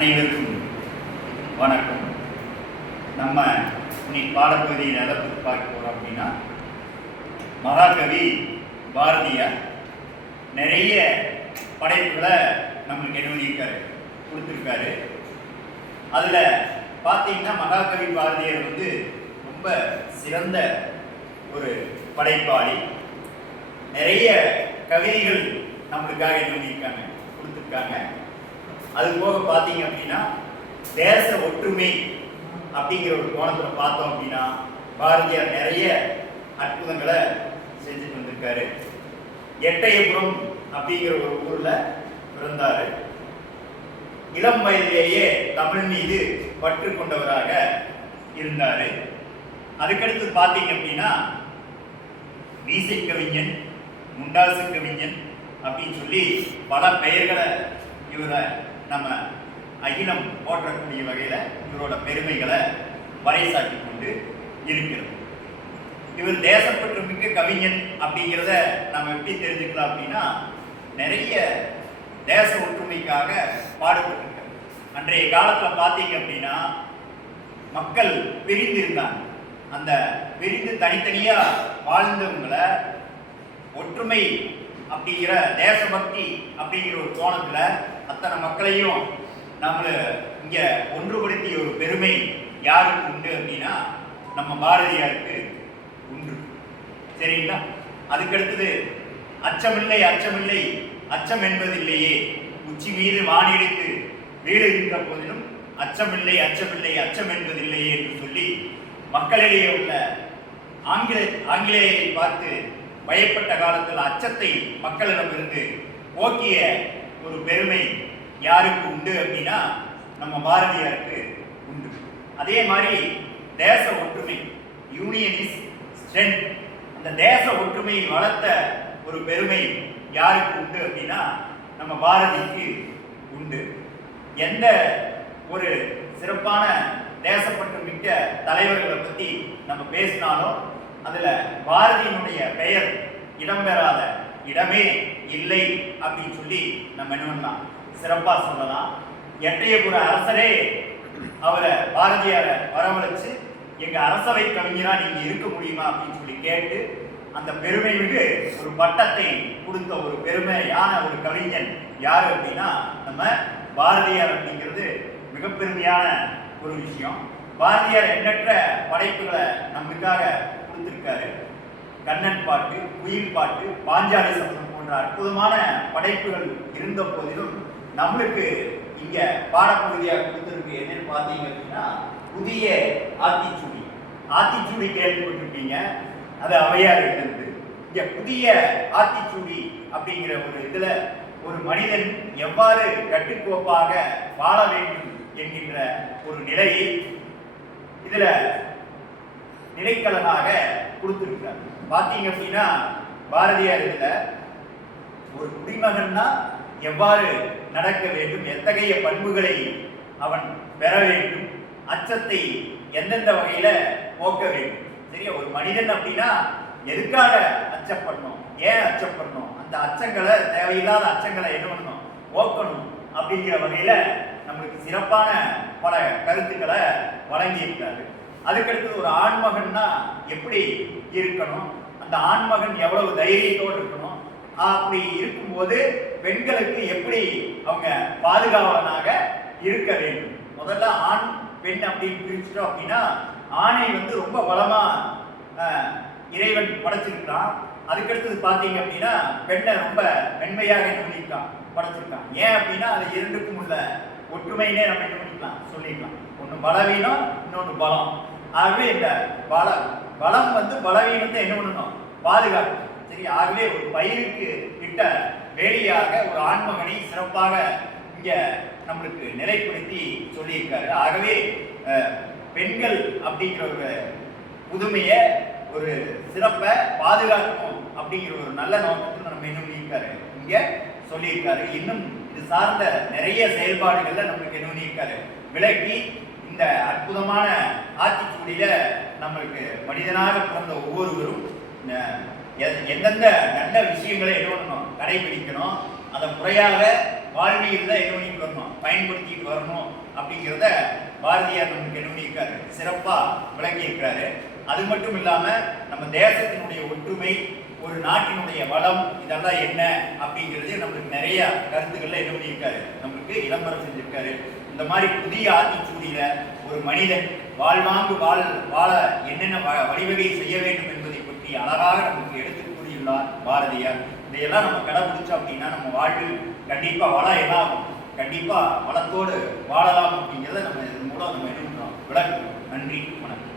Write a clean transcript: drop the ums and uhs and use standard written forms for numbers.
அனைவருக்கும் வணக்கம். நம்ம இன்னைக்கு பாடப்பகுதியில் எதை பற்றி பார்க்க போகிறோம் அப்படின்னா, மகாகவி பாரதியார் நிறைய படைப்புகளை நம்மளுக்கு என்ன கொடுத்துருக்காரு. அதில் பார்த்தீங்கன்னா மகாகவி பாரதியார் ரொம்ப சிறந்த ஒரு படைப்பாளி. நிறைய கவிதைகள் நம்மளுக்காக என்ன கொடுத்துருக்காங்க. அது போக பார்த்தீங்க அப்படின்னா தேச ஒற்றுமை அப்படிங்கிற ஒரு கோணத்தில் பார்த்தோம் அப்படின்னா பாரதியார் நிறைய அற்புதங்களை செஞ்சுட்டு வந்திருக்காரு. எட்டயபுரம் அப்படிங்கிற ஒரு ஊரில் பிறந்தார். இளம் வயதிலேயே தமிழ் மீது பற்று கொண்டவராக இருந்தார். அதுக்கடுத்து பார்த்தீங்க அப்படின்னா மீசை கவிஞன், முண்டாசு கவிஞன் அப்படின்னு சொல்லி பல பெயர்களை இவரை நம்ம அகிலம் போற்றக்கூடிய வகையில் இவரோட பெருமைகளை பறைசாட்டி கொண்டு இருக்கிறது. இவர் தேசப்பற்று மிக்க கவிஞன் அப்படிங்கிறத நம்ம எப்படி தெரிஞ்சுக்கலாம் அப்படின்னா, நிறைய தேச ஒற்றுமைக்காக பாடுபட்டிருக்காங்க. அன்றைய காலத்தில் பார்த்தீங்க அப்படின்னா மக்கள் பிரிந்திருந்தாங்க. அந்த பிரிந்து தனித்தனியாக வாழ்ந்தவங்களை ஒற்றுமை அப்படிங்கிற தேசபக்தி அப்படிங்கிற ஒரு கோணத்தில் அத்தனை மக்களையும் நம்மளை இங்கே ஒன்றுபடுத்திய ஒரு பெருமை யாருக்கு உண்டு அப்படின்னா நம்ம பாரதியாருக்கு உண்டு. சரிங்களா? அதுக்கடுத்தது அச்சமில்லை அச்சமில்லை அச்சம் என்பதில்லையே, உச்சி மீது வானிடித்து வீழுகின்ற போதிலும் அச்சமில்லை அச்சமில்லை அச்சம் என்பதில்லையே என்று சொல்லி மக்களிடையே உள்ள ஆங்கிலேயரை பார்த்து பயப்பட்ட காலத்தில் அச்சத்தை மக்களிடமிருந்து போக்கிய ஒரு பெருமை யாருக்கு உண்டு அப்படின்னா நம்ம பாரதியாருக்கு உண்டு. அதே மாதிரி தேச ஒற்றுமை, யூனியன் இஸ் ஸ்ட்ரென்த், அந்த தேச ஒற்றுமையை வளர்த்த ஒரு பெருமை யாருக்கு உண்டு அப்படின்னா நம்ம பாரதிக்கு உண்டு. எந்த ஒரு சிறப்பான தேசப்பற்று மிக்க தலைவர்களை பற்றி நம்ம பேசினாலும் அதில் பாரதியினுடைய பெயர் இடம்பெறாத இடமே இல்லை அப்படின்னு சொல்லி நம்ம என்ன பண்ணலாம், சிறப்பாக சொல்லலாம். எட்டயபுர அரசரே அவரை பாரதியாரை வரவழைச்சு எங்கள் அரசவை கவிஞரா நீங்கள் இருக்க முடியுமா அப்படின்னு சொல்லி கேட்டு அந்த பெருமை மிகு ஒரு பட்டத்தை கொடுத்த ஒரு பெருமையான ஒரு கவிஞன் யார் அப்படின்னா நம்ம பாரதியார். அப்படிங்கிறது மிக பெருமையான ஒரு விஷயம். பாரதியார் எண்ணற்ற படைப்புகளை நம்மளுக்காக கொடுத்திருக்காரு. கண்ணன் பாட்டு, குயில் பாட்டு, பாஞ்சாலி சபதம் போன்ற அற்புதமான படைப்புகள் இருந்த போதிலும் நம்மளுக்கு இங்க பாடப்பகுதியாக கொடுத்திருக்கு என்னன்னு பார்த்தீங்க அப்படின்னா புதிய ஆத்திச்சூடி. ஆத்திச்சூடி கேள்விப்பட்டிருக்கீங்க, அது அவையார் எழுது. இங்க புதிய ஆத்திச்சூடி அப்படிங்கிற ஒரு இதுல ஒரு மனிதன் எவ்வாறு கட்டுக்கோப்பாக வாழ வேண்டும் என்கின்ற ஒரு நிலையை இதுல நிலைக்கலனாக கொடுத்திருக்கிறார். பார்த்தீங்க அப்படின்னா பாரதியார் இதுல ஒரு குடிமகன்னா எவ்வாறு நடக்க வேண்டும், எத்தகைய பண்புகளை அவன் பெற வேண்டும், அச்சத்தை எந்தெந்த வகையில போக்க வேண்டும். சரியா? ஒரு மனிதன் அப்படின்னா எதுக்காக அச்சப்படணும், ஏன் அச்சப்படணும், அந்த அச்சங்களை தேவையில்லாத அச்சங்களை என்ன பண்ணணும், போக்கணும் அப்படிங்கிற வகையில நம்மளுக்கு சிறப்பான பல கருத்துக்களை வழங்கியிருக்காரு. அதுக்கடுத்து ஒரு ஆண்மகன்னா எப்படி இருக்கணும், அந்த ஆண்மகன் எவ்வளவு தைரியத்தோடு இருக்கணும், அப்படி இருக்கும்போது பெண்களுக்கு எப்படி அவங்க பாதுகாவலனாக இருக்க வேண்டும். முதல்ல ஆண் பெண் அப்படின்னு பிரிச்சுட்டோம் அப்படின்னா ஆணை ரொம்ப பலமா இறைவன் படைச்சிருக்கான். அதுக்கடுத்தது பார்த்தீங்க அப்படின்னா பெண்ணை ரொம்ப மென்மையாக என்ன படைச்சிருக்கான். ஏன் அப்படின்னா அது இரண்டுக்கும் உள்ள ஒற்றுமையினே நம்ம என்ன பண்ணிக்கலாம் சொல்லிக்கலாம். ஒன்று பலவீனம், இன்னொன்று பலம். ஆகவே இந்த பலம் பலவீனத்தை என்ன பண்ணணும், பாதுகாக்கணும். சரி, ஆகவே ஒரு பயிருக்கு இட்ட வேலையாக ஒரு ஆண்மகனை சிறப்பாக இங்க நம்மளுக்கு நிலைப்படுத்தி சொல்லியிருக்காரு. ஆகவே பெண்கள் அப்படிங்கிற ஒரு புதுமையை, ஒரு சிறப்பை பாதுகாக்கணும் அப்படிங்கிற ஒரு நல்ல நோக்கத்தில் நம்ம என்ன பண்ணியிருக்காரு இங்க சொல்லியிருக்காரு. இன்னும் இது சார்ந்த நிறைய செயல்பாடுகள்ல நம்மளுக்கு என்ன பண்ணியிருக்காரு விளக்கி இந்த அற்புதமான ஆத்திச்சூடியில நம்மளுக்கு மனிதனாக பிறந்த ஒவ்வொருவரும் எந்தெந்த நல்ல விஷயங்களை என்ன பண்ணணும், கடைபிடிக்கணும், அதை முறையாக வாழ்வியல்ல என்ன பண்ணிட்டு வரணும், பயன்படுத்திட்டு வரணும் அப்படிங்கிறத பாரதியார் நமக்கு என்ன பண்ணியிருக்காரு, சிறப்பா விளக்கி இருக்கிறாரு. அது மட்டும் இல்லாம நம்ம தேசத்தினுடைய ஒற்றுமை, ஒரு நாட்டினுடைய வளம், இதெல்லாம் என்ன அப்படிங்கிறது நம்மளுக்கு நிறைய கருத்துக்கள்ல என்ன பண்ணியிருக்காரு, நம்மளுக்கு விளம்பரம் செஞ்சிருக்காரு. இந்த மாதிரி புதிய ஆத்திச்சூடியில ஒரு மனிதன் வாழ்வாங்கு வாழ என்னென்ன வழிவகை செய்ய வேண்டும் என்பதை பற்றி அழகாக நமக்கு எடுத்து கூறியுள்ளார் பாரதியார். இதையெல்லாம் நம்ம கடைபிடிச்சோம் அப்படின்னா நம்ம வாழ்வில் கண்டிப்பா வளம் என்னாகும், கண்டிப்பா வளத்தோடு வாழலாம் அப்படிங்கிறத நம்ம இதன் மூலம் நம்ம என்ன பண்றோம், விளக்குறோம். நன்றி, வணக்கம்.